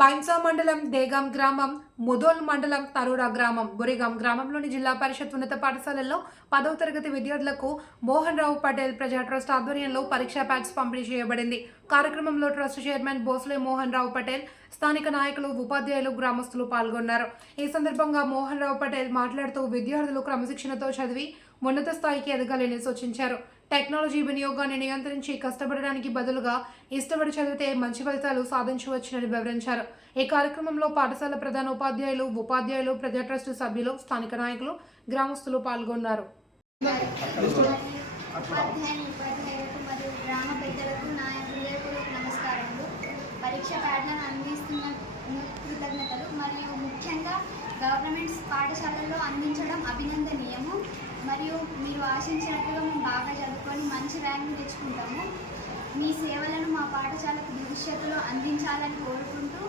బైన్సా మండలం దేగాం గ్రామం ముదోల్ మండలం తరుడా గ్రామం బురిగాం గ్రామంలోని జిల్లా పరిషత్ ఉన్నత పాఠశాలల్లో పదవ తరగతి విద్యార్థులకు మోహన్ రావు పటేల్ ప్రజా ట్రస్ట్ ఆధ్వర్యంలో పరీక్షా ప్యాడ్స్ పంపిణీ చేయబడింది. కార్యక్రమంలో ట్రస్ట్ చైర్మన్ భోస్లే మోహన్ రావు పటేల్ స్థానిక నాయకులు ఉపాధ్యాయులు గ్రామస్తులు పాల్గొన్నారు. ఈ సందర్భంగా మోహన్ రావు పటేల్ మాట్లాడుతూ విద్యార్థులు క్రమశిక్షణతో చదివి ఉన్నత స్థాయికి ఎదగాలని సూచించారు. టెక్నాలజీ వినియోగాన్ని నియంత్రించి కష్టపడడానికి బదులుగా ఇష్టపడి చదివితే మంచి ఫలితాలు సాధించవచ్చునని వివరించారు. ఈ కార్యక్రమంలో పాఠశాల ప్రధాన ఉపాధ్యాయులు ఉపాధ్యాయులు ప్రజా ట్రస్ట్ సభ్యులు స్థానిక నాయకులు గ్రామస్తులు పాల్గొన్నారు. పరీక్ష ప్యాడ్లను అందిస్తున్న కృతజ్ఞతలు. మరియు ముఖ్యంగా గవర్నమెంట్ పాఠశాలల్లో అందించడం అభినందనీయము. మరియు మీరు ఆశించినట్టుగా మేము బాగా చదువు చదువుకొని మంచి ర్యాంకులు తెచ్చుకుంటాము. మీ సేవలను మా పాఠశాలకు భవిష్యత్తులో అందించాలని కోరుకుంటూ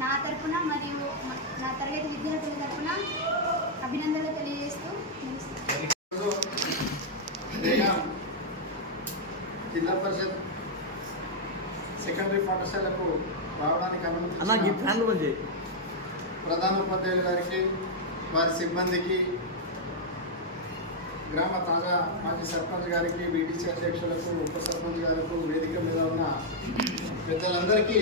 నా తరపున మరియు నా తరగతి విద్యార్థుల తరపున అభినందనలు తెలియజేస్తూ జిల్లా పరిషత్ సెకండరీ పాఠశాలకు రావడానికి అనుమతి ప్రధాన ఉపాధ్యాయుల గారికి వారి సిబ్బందికి గ్రామ తాజా మాజీ సర్పంచ్ గారికి బీటీసీ అధ్యక్షులకు ఉప సర్పంచ్ గారికి వేదిక మీద ఉన్న పెద్దలందరికీ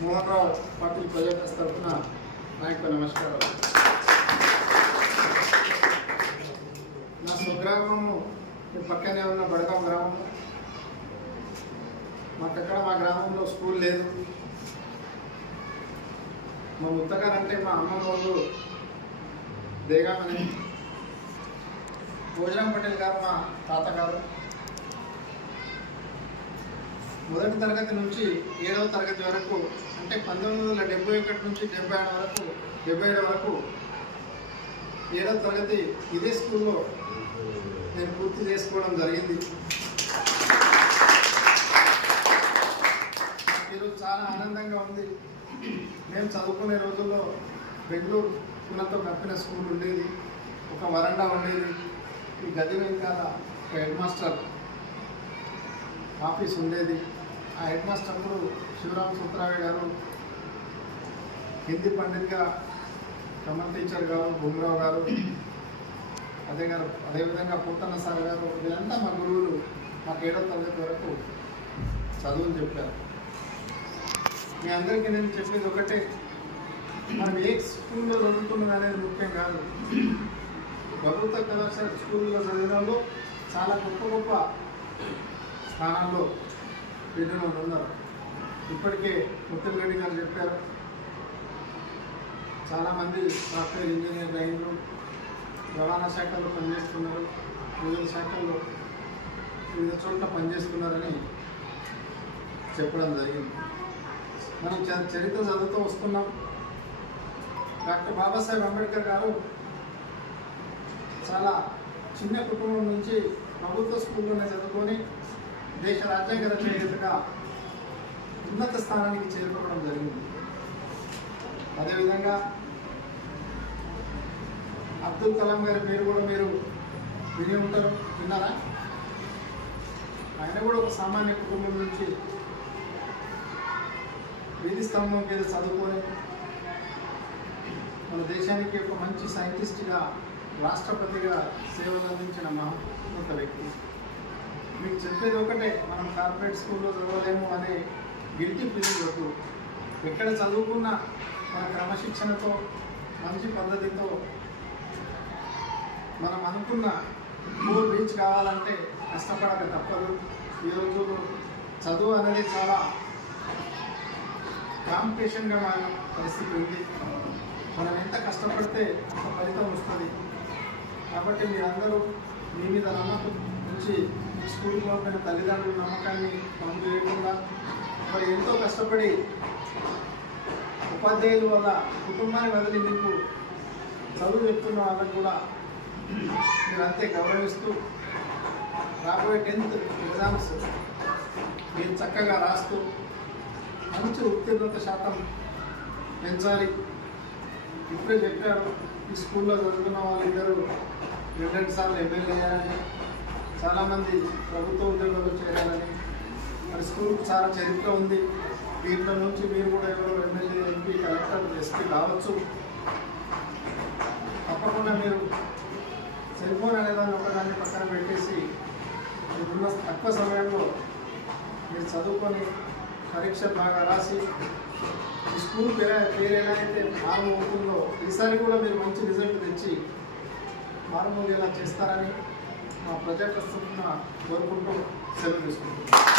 మోహన్ రావు పాటిల్ ప్రజాట్రస్ తరఫున నాయకు నమస్కారం నా స్వగ్రామము పక్కనే ఉన్న బడగాం గ్రామము మాకక్కడ మా గ్రామంలో స్కూల్ లేదు. మా ముత్తగారు అంటే మా అమ్మ వాళ్ళు దేగామని భోజనం పటేల్ గారు మా తాతగారు. మొదటి తరగతి నుంచి ఏడవ తరగతి వరకు అంటే పంతొమ్మిది వందల డెబ్బై ఒకటి నుంచి డెబ్బై ఏడు వరకు డెబ్బై ఏడు వరకు ఏడవ తరగతి ఇదే స్కూల్లో నేను పూర్తి చేసుకోవడం జరిగింది. ఈరోజు చాలా ఆనందంగా ఉంది. మేము చదువుకునే రోజుల్లో బెంగళూరు ఉన్నంత కప్పిన స్కూల్ ఉండేది. ఒక వరండా ఉండేది. ఈ గది వెనకాల ఒక హెడ్ మాస్టర్ ఆఫీస్ ఉండేది. ఆ హెడ్ మాస్టర్ శివరామ శివరాం గారు హిందీ పండిట్గా కమల్ టీచర్ గారు బుమ్రావు గారు అదే గారు అదేవిధంగా పూతన్న సార్ గారు వీళ్ళంతా మా గురువులు మాకు ఏడో తరగతి వరకు చదువుని చెప్పారు. మీ అందరికీ నేను చెప్పేది ఒకటే మనం ఏ స్కూల్లో చదువుతున్నది అనేది ముఖ్యం కాదు. ప్రభుత్వ కళాశాల స్కూల్లో చదివిన వాళ్ళు చాలా గొప్ప గొప్ప స్థానాల్లో పెట్టిన వాళ్ళు ఉన్నారు. ఇప్పటికే ముత్తులగడ్డి గారు చెప్పారు చాలామంది సాఫ్ట్వేర్ ఇంజనీర్ అయినరు రవాణా శాఖలో పనిచేస్తున్నారు వివిధ శాఖల్లో వివిధ చోట్ల పనిచేస్తున్నారని చెప్పడం జరిగింది. మనం చ- చరిత్ర చదువుతూ వస్తున్నాం. డాక్టర్ బాబాసాహెబ్ అంబేద్కర్ గారు చాలా చిన్న కుటుంబం నుంచి ప్రభుత్వ స్కూల్లోనే చదువుకొని దేశ రాజ్యాంగ రచయితగా ఉన్నత స్థానానికి చేరుకోవడం జరిగింది. అదేవిధంగా అబ్దుల్ కలాం గారి పేరు కూడా మీరు విని ఉంటారు విన్నారా? ఆయన కూడా ఒక సామాన్య కుటుంబం నుంచి వీధి స్తంభం మీద చదువుకొని మన దేశానికి ఒక మంచి సైంటిస్ట్గా రాష్ట్రపతిగా సేవలు అందించిన మహోన్నత వ్యక్తి. మీకు చెప్పేది ఒకటే మనం కార్పొరేట్ స్కూల్లో చదవలేము అనే గిల్టీ ఫీలింగ్ వద్దు. ఎక్కడ చదువుకున్నా మన క్రమశిక్షణతో మంచి పద్ధతితో మనం అనుకున్న గోల్ రీచ్ కావాలంటే కష్టపడక తప్పదు. ఈరోజు చదువు అనేది చాలా కాంపిటీషన్గా మారిన పరిస్థితి ఉంది. మనం ఎంత కష్టపడితే అంత ఫలితం వస్తుంది. కాబట్టి మీరందరూ మీ మీద నమ్మకం ఉంచి స్కూల్లో పంపిన తల్లిదండ్రుల నమ్మకాన్ని పనులు చేయకుండా మరి ఎంతో కష్టపడి ఉపాధ్యాయుల వల్ల కుటుంబాన్ని వదిలి మీకు చదువు చెప్తున్న వాళ్ళకి కూడా మీరు అంతే గౌరవిస్తూ రాబోయే టెన్త్ ఎగ్జామ్స్ మీరు చక్కగా రాస్తూ మంచి ఉత్తీర్ణత శాతం పెంచాలి. ఇప్పుడే చెప్పారు ఈ స్కూల్లో చదువుకున్న వాళ్ళిద్దరూ రెండు సార్లు ఎమ్మెల్యే అయ్యారని చాలామంది ప్రభుత్వ ఉద్యోగాలు చేయాలని. మరి స్కూల్కి చాలా చరిత్ర ఉంది. దీంట్లో నుంచి మీరు కూడా ఎవరో కావచ్చు. తప్పకుండా మీరు సెల్ ఫోన్ అనేదాన్ని ఒకదాన్ని పక్కన పెట్టేసి మీరున్న తక్కువ సమయంలో మీరు చదువుకొని పరీక్ష బాగా రాసి ఈ స్కూల్ పేరు పేరు ఎలా అయితే ఈసారి కూడా మీరు మంచి రిజల్ట్ తెచ్చి మారుమోగేలా చేస్తారని మా ప్రజాకస్తున్న కోరుకుంటూ సెలవు తీసుకుంటున్నాను.